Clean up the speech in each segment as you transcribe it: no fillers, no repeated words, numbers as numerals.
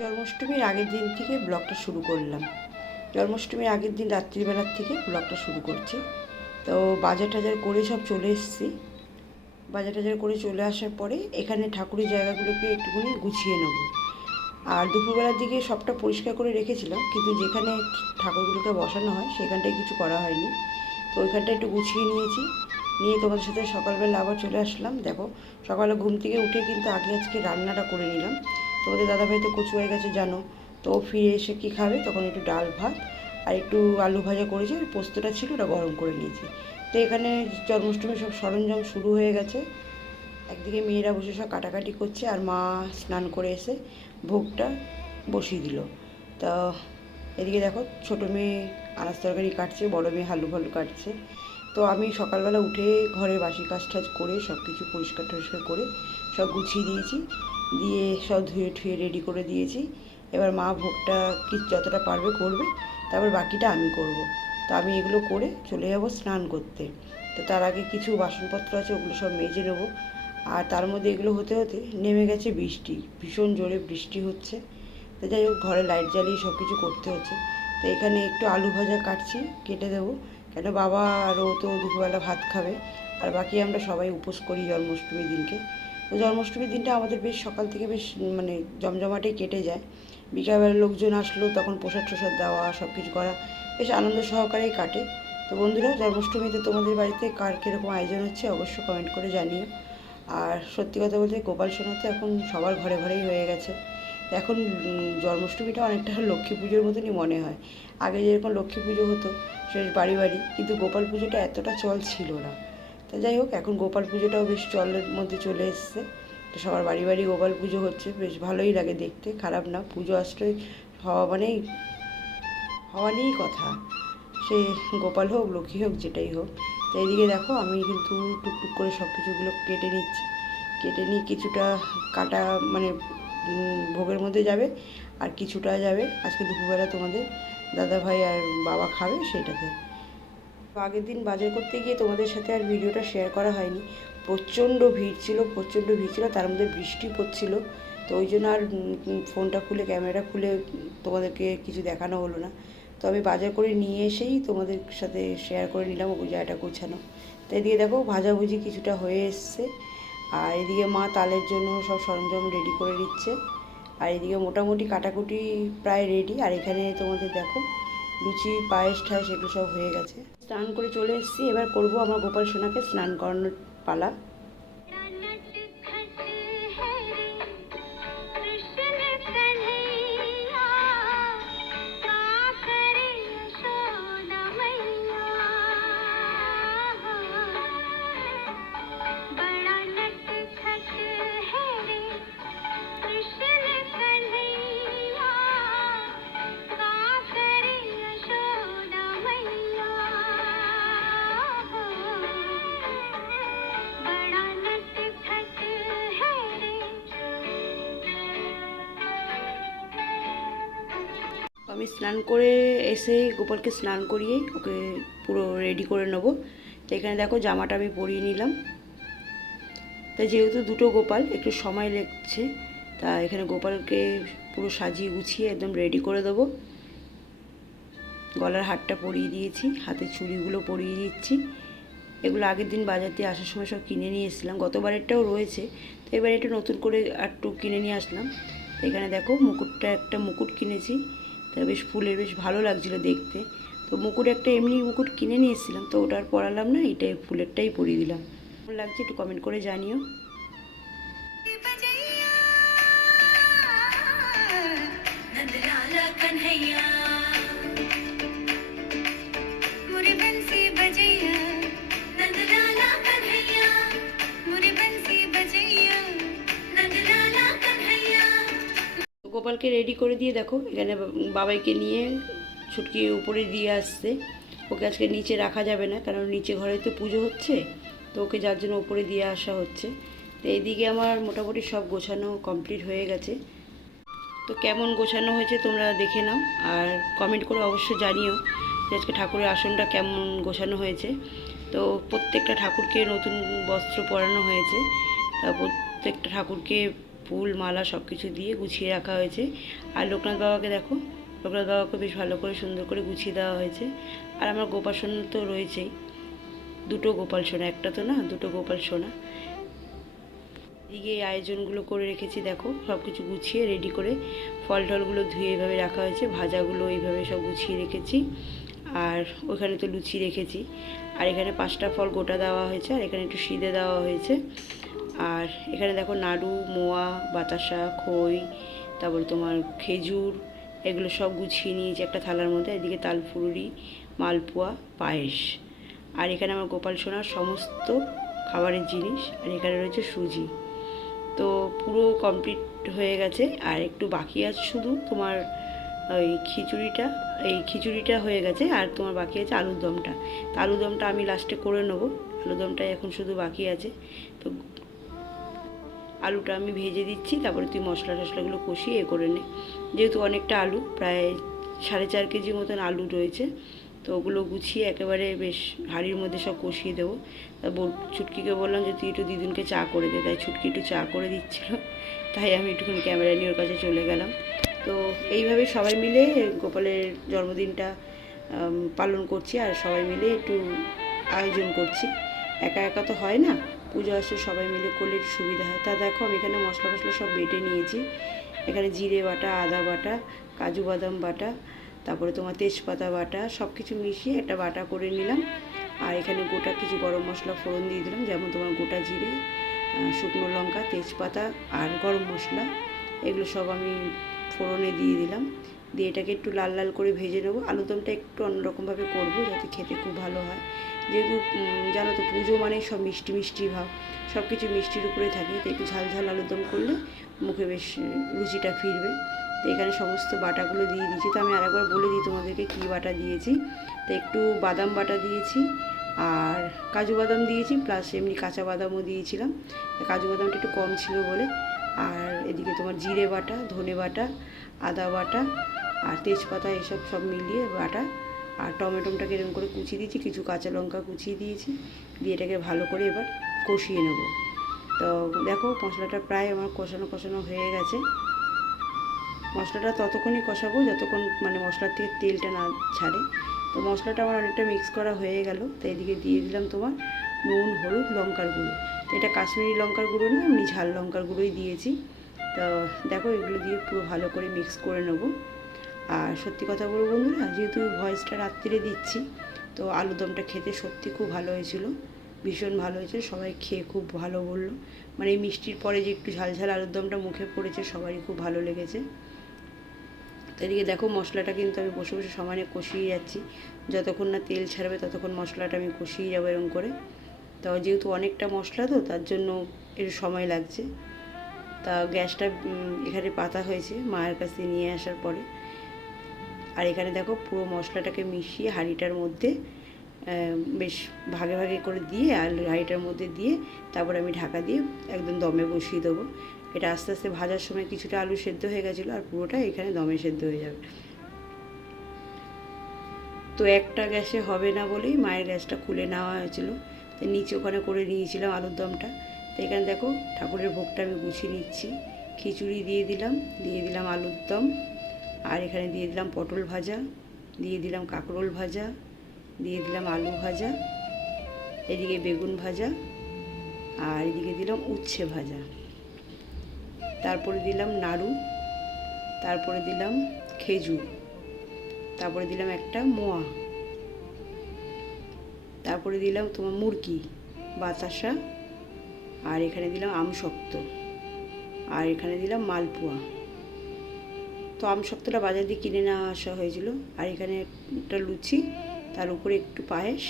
জন্মাষ্টমীর আগের দিন থেকে ব্লগটা শুরু করলাম। জন্মাষ্টমীর আগের দিন রাত্রিবেলার থেকে ব্লগটা শুরু করছি। তো বাজার টাজার করে সব চলে এসেছি। বাজার টাজার করে চলে আসার পরে এখানে ঠাকুরের জায়গাগুলোকে একটুখানি গুছিয়ে নেব। আর দুপুরবেলার দিকে সবটা পরিষ্কার করে রেখেছিলাম, কিন্তু যেখানে ঠাকুরগুলোকে বসানো হয় সেখানটায় কিছু করা হয়নি। তো ওইখানটা একটু গুছিয়ে নিয়েছি, নিয়ে তোমাদের সাথে সকালবেলা আবার চলে আসলাম। দেখো, সকালে ঘুম থেকে উঠে কিন্তু আগে আজকে রান্নাটা করে নিলাম। তোমাদের দাদাভাই তো কচু হয়ে গেছে জানো, তো ফিরে এসে কী খাবে, তখন একটু ডাল ভাত আর একটু আলু ভাজা করেছি, আর পোস্তটা ছিল ওটা গরম করে নিয়েছি। তো এখানে জন্মাষ্টমীর সব সরঞ্জাম শুরু হয়ে গেছে। একদিকে মেয়েরা বসে সব কাটাকাটি করছে, আর মা স্নান করে এসে ভোগটা বসিয়ে দিল। তা এদিকে দেখো, ছোটো মেয়ে আনাজ তরকারি কাটছে, বড়ো মেয়ে আলু ফালু কাটছে। তো আমি সকালবেলা উঠে ঘরে বাসি কাজ টাজ করে সব কিছু পরিষ্কার টরিষ্কার করে সব গুছিয়ে দিয়েছি, দিয়ে সব ধুয়ে ঠুয়ে রেডি করে দিয়েছি। এবার মা ভোগটা কি যতটা পারবে করবে, তারপর বাকিটা আমি করব। তো আমি এগুলো করে চলে যাব স্নান করতে। তো তার আগে কিছু বাসনপত্র আছে, ওগুলো সব মেজে নেবো। আর তার মধ্যে এগুলো হতে হতে নেমে গেছে বৃষ্টি, ভীষণ জোরে বৃষ্টি হচ্ছে। তো যাই হোক, ঘরে লাইট জ্বালিয়ে সব কিছু করতে হচ্ছে। তো এখানে একটু আলু ভাজা কাটছি, কেটে দেবো, কেন বাবা আর ও তো দুপুরবেলা ভাত খাবে, আর বাকি আমরা সবাই উপোস করি জন্মাষ্টমীর দিনকে। তো জন্মাষ্টমীর দিনটা আমাদের বেশ সকাল থেকে বেশ মানে জমজমাটেই কেটে যায়। বিকালবেলা লোকজন আসলো, তখন প্রসাদ টসাদ দেওয়া, সব কিছু করা বেশ আনন্দ সহকারেই কাটে। তো বন্ধুরা, জন্মাষ্টমীতে তোমাদের বাড়িতে কার কীরকম আয়োজন হচ্ছে অবশ্যই কমেন্ট করে জানিও। আর সত্যি কথা বলতে, গোপাল সোনা তো এখন সবার ঘরে ঘরেই হয়ে গেছে। এখন জন্মাষ্টমীটা অনেকটা লক্ষ্মী পুজোর মতনই মনে হয়। আগে যেরকম লক্ষ্মী পুজো হতো শেষ বাড়ি বাড়ি, কিন্তু গোপাল পুজোটা এতটা চল ছিল না। তা যাই হোক, এখন গোপাল পুজোটাও বেশ চলের মধ্যে চলে এসছে। তো সবার বাড়ি বাড়ি গোপাল পুজো হচ্ছে, বেশ ভালোই লাগে দেখতে, খারাপ না। পুজো আসলে হওয়া মানেই হওয়া নিয়েই কথা, সে গোপাল হোক লক্ষ্মী হোক যেটাই হোক। তো এইদিকে দেখো, আমি কিন্তু টুকটুক করে সব কিছুগুলো কেটে নিচ্ছি। কেটে নিয়ে কিছুটা কাটা মানে ভোগের মধ্যে যাবে, আর কিছুটা যাবে আজকে দুপুরবেলা তোমাদের দাদাভাই আর বাবা খাবে সেটাতে। আগের দিন বাজার করতে গিয়ে তোমাদের সাথে আর ভিডিওটা শেয়ার করা হয়নি। প্রচণ্ড ভিড় ছিল, প্রচণ্ড ভিড় ছিল, তার মধ্যে বৃষ্টি পড়ছিল। তো ওই জন্য আর ফোনটা খুলে ক্যামেরাটা খুলে তোমাদেরকে কিছু দেখানো হলো না। তো আমি বাজার করে নিয়ে এসেই তোমাদের সাথে শেয়ার করে নিলাম ওই জায়গাটা গোছানো। তো এদিকে দেখো, ভাজাভুজি কিছুটা হয়ে এসছে, আর এদিকে মা তালের জন্য সব সরঞ্জাম রেডি করে দিচ্ছে। আর এদিকে মোটামুটি কাটাকুটি প্রায় রেডি। আর এখানে তোমাদের দেখো লুচি পায়েস ঠায়েস এগুলো সব হয়ে গেছে। স্নান করে চলে এসেছি, এবার করব আমার গোপাল সোনাকে স্নান করানোর পালা। আমি স্নান করে এসে গোপালকে স্নান করিয়েই ওকে পুরো রেডি করে নেবো। তো এখানে দেখো, জামাটা আমি পরিয়ে নিলাম। তাই যেহেতু দুটো গোপাল একটু সময় লাগছে, তা এখানে গোপালকে পুরো সাজিয়ে গুছিয়ে একদম রেডি করে দেবো। গলার হারটা পরিয়ে দিয়েছি, হাতের চুড়িগুলো পরিয়ে দিচ্ছি। এগুলো আগের দিন বাজার দিয়ে আসার সময় সব কিনে নিয়ে এসেছিলাম, গতবারেরটাও রয়েছে। তো এবার একটু নতুন করে একটু কিনে নিয়ে আসলাম। এখানে দেখো, মুকুটটা একটা মুকুট কিনেছি, তা বেশ ফুলের, বেশ ভালো লাগছিলো দেখতে। তো মুকুট একটা এমনি মুকুট কিনে নিয়ে এসেছিলাম, তো ওটা আর পরালাম না, এটাই ফুলেরটাই পরিয়ে দিলাম। ভালো লাগছে একটু কমেন্ট করে জানিও। গোপালকে রেডি করে দিয়ে দেখো, এখানে বাবাইকে নিয়ে ছুটকি উপরে দিয়ে আসছে। ওকে আজকে নিচে রাখা যাবে না, কারণ নিচে ঘরে তো পুজো হচ্ছে, তো ওকে যার জন্য উপরে দিয়ে আসা হচ্ছে। তো এইদিকে আমার মোটামুটি সব গোছানো কমপ্লিট হয়ে গেছে। তো কেমন গোছানো হয়েছে তোমরা দেখে নাও, আর কমেন্ট করে অবশ্যই জানিও যে আজকে ঠাকুরের আসনটা কেমন গোছানো হয়েছে। তো প্রত্যেকটা ঠাকুরকে নতুন বস্ত্র পরানো হয়েছে। তা প্রত্যেকটা ঠাকুরকে ফুল মালা সব কিছু দিয়ে গুছিয়ে রাখা হয়েছে। আর লোকনাথ বাবাকে দেখো, লোকনাথ বাবাকে বেশ ভালো করে সুন্দর করে গুছিয়ে দেওয়া হয়েছে। আর আমার গোপাল সোনা তো রয়েছেই, দুটো গোপাল সোনা, একটা তো না, দুটো গোপাল সোনা। এদিকে এই আয়োজনগুলো করে রেখেছি, দেখো সব কিছু গুছিয়ে রেডি করে, ফল টলগুলো ধুয়ে এইভাবে রাখা হয়েছে, ভাজাগুলো এইভাবে সব গুছিয়ে রেখেছি। আর ওখানে তো লুচি রেখেছি, আর এখানে 5টা ফল গোটা দেওয়া হয়েছে, আর এখানে একটু সিদে দেওয়া হয়েছে। আর এখানে দেখো নাড়ু, মোয়া, বাতাসা, খই, তারপরে তোমার খেজুর, এগুলো সব গুছিয়ে নিয়েছি একটা থালার মধ্যে। এদিকে তালফুলুরি, মালপোয়া, পায়েস। আর এখানে আমার গোপাল সোনার সমস্ত খাবারের জিনিস, আর এখানে রয়েছে সুজি। তো পুরো কমপ্লিট হয়ে গেছে, আর একটু বাকি আছে শুধু তোমার ওই খিচুড়িটা, এই খিচুড়িটা হয়ে গেছে, আর তোমার বাকি আছে আলুর দমটা। তো আলুর দমটা আমি লাস্টে করে নেবো, আলুর দমটাই এখন শুধু বাকি আছে। তো আলুটা আমি ভেজে দিচ্ছি, তারপরে তুই মশলা টশলাগুলো কষিয়ে করে নে। যেহেতু অনেকটা আলু, প্রায় 4.5 কেজি মতন আলু রয়েছে, তো ওগুলো গুছিয়ে একেবারে বেশ হাঁড়ির মধ্যে সব কষিয়ে দেবো। তা ছুটকিকে বললাম যে তুই একটু দিদুনকে চা করে দে, তাই ছুটকি একটু চা করে দিচ্ছিল, তাই আমি একটুখানি ক্যামেরা নিয়ে ওর কাছে চলে গেলাম। তো এইভাবে সবাই মিলে গোপালের জন্মদিনটা পালন করছি, আর সবাই মিলে একটু আয়োজন করছি। একা একা তো হয় না, পুজো আসলে সবাই মিলে করলে একটু সুবিধা হয়। তা দেখো আমি এখানে মশলা ফসলা সব বেটে নিয়েছি। এখানে জিরে বাটা, আদা বাটা, কাজু বাদাম বাটা, তারপরে তোমার তেজপাতা বাটা, সব কিছু মিশিয়ে একটা বাটা করে নিলাম। আর এখানে গোটা কিছু গরম মশলা ফোড়ন দিয়ে দিলাম, যেমন তোমার গোটা জিরে, শুকনো লঙ্কা, তেজপাতা আর গরম মশলা, এগুলো সব আমি ফোড়নে দিয়ে দিলাম। দিয়ে এটাকে একটু লাল লাল করে ভেজে নেবো। আলুদমটা একটু অন্যরকমভাবে করবো, যাতে খেতে খুব ভালো হয়। যেহেতু জানো তো পুজো মানে সব মিষ্টি মিষ্টি ভাব, সব কিছু মিষ্টির উপরে থাকে, তো একটু ঝাল ঝাল আলুদম করলে মুখে বেশ রুচিটা ফিরবে। তো এখানে সমস্ত বাটাগুলো দিয়ে দিয়েছি। তো আমি আরেকবার বলে দিই তোমাদেরকে কী বাটা দিয়েছি। তো একটু বাদাম বাটা দিয়েছি, আর কাজু বাদাম দিয়েছি, প্লাস এমনি কাঁচা বাদামও দিয়েছিলাম, কাজু বাদামটা একটু কম ছিল বলে। আর এদিকে তোমার জিরে বাটা, ধনে বাটা, আদা বাটা আর তেজপাতা, এসব সব মিলিয়ে বাটা। আর টমেটোটাকে এরকম করে কুচিয়ে দিয়েছি, কিছু কাঁচা লঙ্কা কুচিয়ে দিয়েছি, দিয়ে এটাকে ভালো করে এবার কষিয়ে নেব। তো দেখো মশলাটা প্রায় আমার কষানো কষানো হয়ে গেছে। মশলাটা ততক্ষণই কষাবো যতক্ষণ মানে মশলার থেকে তেলটা না ছাড়ে। তো মশলাটা আমার অনেকটা মিক্স করা হয়ে গেল। তো এদিকে দিয়ে দিলাম তোমার নুন, হলুদ, লঙ্কার গুঁড়ো। তো এটা কাশ্মীরি লঙ্কার গুঁড়ো না, এমনি ঝাল লঙ্কার গুঁড়োই দিয়েছি। তো দেখো এগুলো দিয়ে পুরো ভালো করে মিক্স করে নেব। আর সত্যি কথা বলবো বন্ধুরা, যেহেতু ভয়েসটা রাত্রিরে দিচ্ছি, তো আলুদমটা খেতে সত্যি খুব ভালো হয়েছিল, ভীষণ ভালো হয়েছে। সবাই খেয়ে খুব ভালো বললো, মানে এই মিষ্টির পরে যে একটু ঝাল ঝাল আলুদমটা মুখে পড়েছে, সবারই খুব ভালো লেগেছে। তো এদিকে দেখো মশলাটা কিন্তু আমি বসে বসে সমানে কষিয়ে যাচ্ছি, যতক্ষণ না তেল ছাড়বে ততক্ষণ মশলাটা আমি কষিয়ে যাবো এরকম করে। তো যেহেতু অনেকটা মশলা, তো তার জন্য একটু সময় লাগছে। তা গ্যাসটা এখানে পাতা হয়েছে মায়ের কাছ থেকে নিয়ে আসার পরে। আর এখানে দেখো পুরো মশলাটাকে মিশিয়ে হাঁড়িটার মধ্যে বেশ ভাগে ভাগে করে দিয়ে, আর হাঁড়িটার মধ্যে দিয়ে তারপর আমি ঢাকা দিয়ে একদম দমে বসিয়ে দেবো। এটা আস্তে আস্তে ভাজার সময় কিছুটা আলু সেদ্ধ হয়ে গেছিলো, আর পুরোটা এখানে দমে সেদ্ধ হয়ে যাবে। তো একটা গ্যাসে হবে না বলেই মায়ের গ্যাসটা খুলে নেওয়া হয়েছিল, তো নিচে ওখানে করে নিয়েছিলাম আলুর দমটা। তো এখানে দেখো ঠাকুরের ভোগটা আমি গুছিয়ে নিচ্ছি। খিচুড়ি দিয়ে দিলাম আলুর দম, আর এখানে দিয়ে দিলাম পটল ভাজা, দিয়ে দিলাম কাঁকরোল ভাজা, দিয়ে দিলাম আলু ভাজা, এদিকে বেগুন ভাজা, আর এদিকে দিলাম উচ্ছে ভাজা, তারপরে দিলাম নাড়ু, তারপরে দিলাম খেজুর, তারপরে দিলাম একটা মোয়া, তারপরে দিলাম তোমার মুরগি, বাতাসা, আর এখানে দিলাম আমশক্ত, আর এখানে দিলাম মালপোয়া। তো আমশক্তটা বাজার দিয়ে কিনে নেওয়া আসা হয়েছিল। আর এখানে একটা লুচি, তার উপরে একটু পায়েস।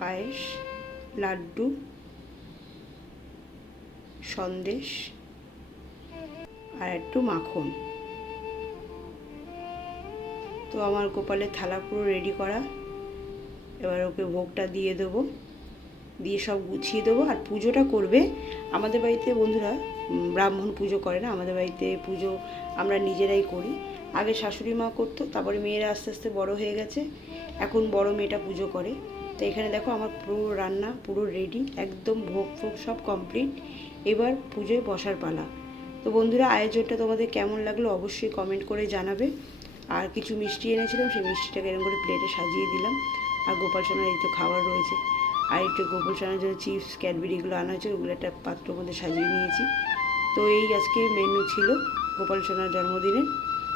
পায়েস, লাড্ডু, সন্দেশ আর একটু মাখন। তো তো আমার গোপালের থালা পুরো রেডি করা। এবার ওকে ভোগটা দিয়ে দেবো, দিয়ে সব গুছিয়ে দেবো। আর পুজোটা করবে আমাদের বাড়িতে বন্ধুরা, ব্রাহ্মণ পুজো করে না, আমাদের বাড়িতে পুজো আমরা নিজেরাই করি। আগে শাশুড়ি মা করতো, তারপরে মেয়েরা আস্তে আস্তে বড় হয়ে গেছে, এখন বড় মেয়েটা পুজো করে। তো এখানে দেখো আমার পুরো রান্না পুরো রেডি, একদম ভোগ ফোগ সব কমপ্লিট। এবার পুজোয় বসার পালা। তো বন্ধুরা, আয়োজনটা তোমাদের কেমন লাগলো অবশ্যই কমেন্ট করে জানাবে। আর কিছু মিষ্টি এনেছিলাম, সেই মিষ্টিটাকে এরকম করে প্লেটে সাজিয়ে দিলাম। আর গোপাল সোনার এই তো খাবার রয়েছে, আর একটু গোপাল সোনার জন্য চিপস ক্যাডবেরি এগুলো আনা হয়েছে, ওগুলো একটা পাত্রের মধ্যে সাজিয়ে নিয়েছি। তো এই আজকে মেনু ছিল গোপাল সোনার জন্মদিনে।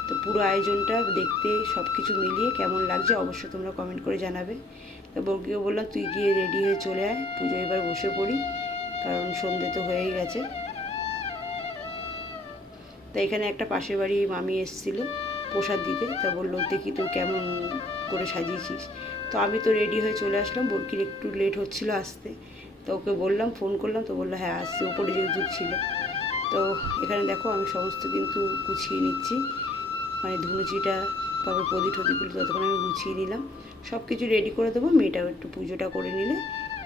তো পুরো আয়োজনটা দেখতে সব কিছু মিলিয়ে কেমন লাগছে অবশ্যই তোমরা কমেন্ট করে জানাবে। তো বউকে বললাম তুই গিয়ে রেডি হয়ে চলে আয়, পুজো এবার বসে পড়ি, কারণ সন্ধে তো হয়েই গেছে। তা এখানে একটা পাশের বাড়ি মামি এসেছিলো প্রসাদ দিতে, তা বললো দেখি তুই কেমন করে সাজিয়েছিস। তো আমি তো রেডি হয়ে চলে আসলাম, বরকির একটু লেট হচ্ছিলো আসতে। তো ওকে বললাম, ফোন করলাম, তো বললো হ্যাঁ আসছে, ওপরে যেহেতু ছিল। তো এখানে দেখো আমি সমস্ত কিন্তু গুছিয়ে নিচ্ছি, মানে ধুনুচিটা তারপর প্রদীপ টদিগুলো ততক্ষণ আমি গুছিয়ে নিলাম, সব কিছু রেডি করে দেবো। মেয়েটাও একটু পুজোটা করে নিলে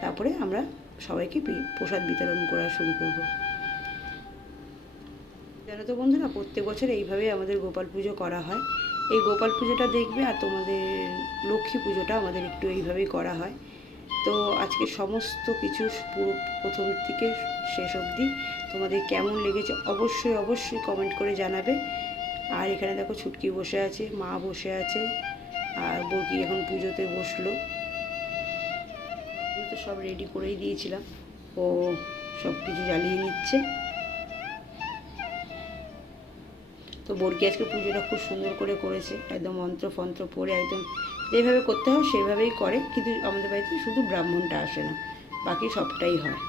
তারপরে আমরা সবাইকে প্রসাদ বিতরণ করা শুরু করব। জানো তো বন্ধুরা, প্রত্যেক বছর এইভাবেই আমাদের গোপাল পুজো করা হয়। এই গোপাল পুজোটা দেখবে, আর তোমাদের লক্ষ্মী পুজোটা আমাদের একটু এইভাবেই করা হয়। তো আজকে সমস্ত কিছু পুরো প্রথম থেকে শেষ অবধি তোমাদের কেমন লেগেছে অবশ্যই অবশ্যই কমেন্ট করে জানাবে। আর এখানে দেখো ছুটকি বসে আছে, মা বসে আছে, আর বউকি এখন পুজোতে বসলো। তো সব রেডি করেই দিয়েছিলাম, ও সব কিছু জ্বালিয়ে নিচ্ছে। তো বরকি আজকে পুজোটা খুব সুন্দর করে করেছে, একদম মন্ত্র ফন্ত্র পড়ে একদম যেভাবে করতে হয় সেভাবেই করে। কিন্তু আমাদের বাড়িতে শুধু ব্রাহ্মণটা আসে না, বাকি সবটাই হয়।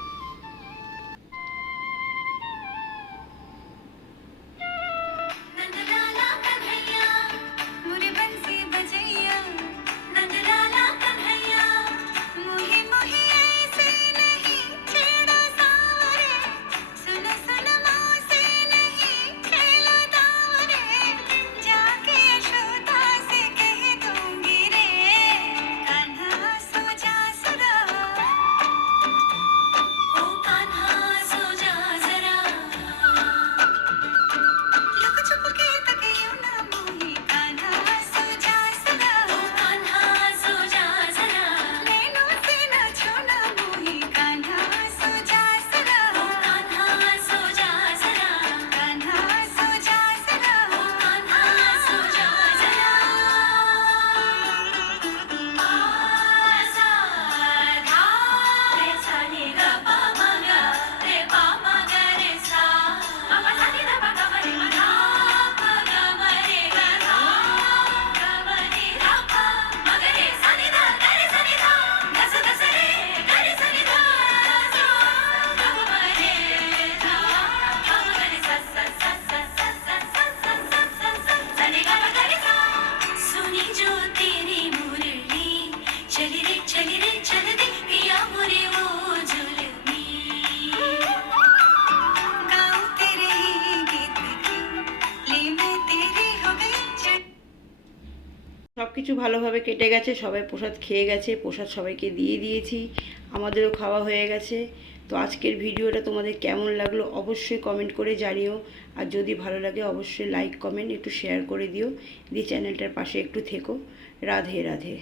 সব কিছু ভালোভাবে কেটে গেছে, সবাই প্রসাদ খেয়ে গেছে, প্রসাদ সবাইকে দিয়ে দিয়েছি, আমাদেরও খাওয়া হয়ে গেছে। তো আজকের ভিডিওটা তোমাদের কেমন লাগলো অবশ্যই কমেন্ট করে জানিও। আর যদি ভালো লাগে অবশ্যই লাইক কমেন্ট একটু শেয়ার করে দিও, দিয়ে চ্যানেলটার পাশে একটু থেকো। রাধে রাধে।